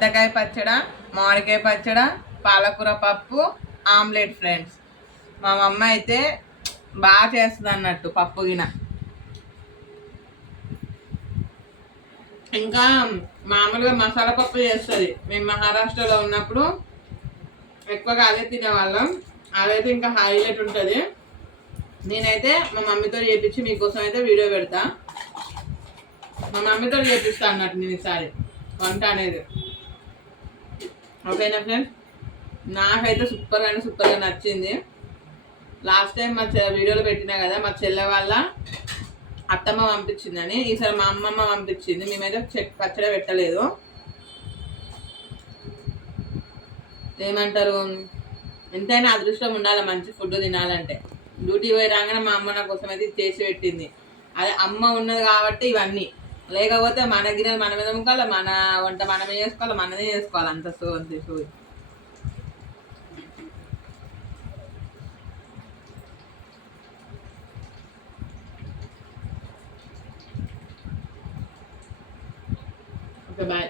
చింతకాయ పచ్చడ, మామిడికాయ పచ్చడ, పాలకూర పప్పు, ఆమ్లెట్ ఫ్రెండ్స్. మా మమ్మ అయితే బాగా చేస్తుంది అన్నట్టు పప్పు గిన. ఇంకా మామూలుగా మసాలా పప్పు చేస్తుంది. మేము మహారాష్ట్రలో ఉన్నప్పుడు ఎక్కువగా అదే తినేవాళ్ళం. అదైతే ఇంకా హైలైట్ ఉంటుంది. నేనైతే మా మమ్మీతో చేపించి మీకోసం అయితే వీడియో పెడతా. మా మమ్మీతో చేపిస్తా అన్నట్టు నేను ఈసారి వంట అనేది. ఓకేనా ఫ్రెండ్స్? నాకైతే సూపర్గా నచ్చింది. లాస్ట్ టైం మా వీడియోలో పెట్టినా కదా, మా చెల్లె వాళ్ళ అత్తమ్మ పంపించిందని. ఈసారి మా అమ్మమ్మ పంపించింది. మేమైతే పచ్చడి పెట్టలేదు. ఏమంటారు, ఎంతైనా అదృష్టం ఉండాలి మంచి ఫుడ్ తినాలంటే. డ్యూటీ పోయి రాగానే మా అమ్మ నా కోసం అయితే చేసి పెట్టింది. అదే అమ్మ ఉన్నది కాబట్టి ఇవన్నీ. లేకపోతే మన గిన్నెలు మనమే తమ్ముకోవాలి, మన వంట మనమే చేసుకోవాలి, మనమే చేసుకోవాలి. అంత సో ఓకే, బాయ్.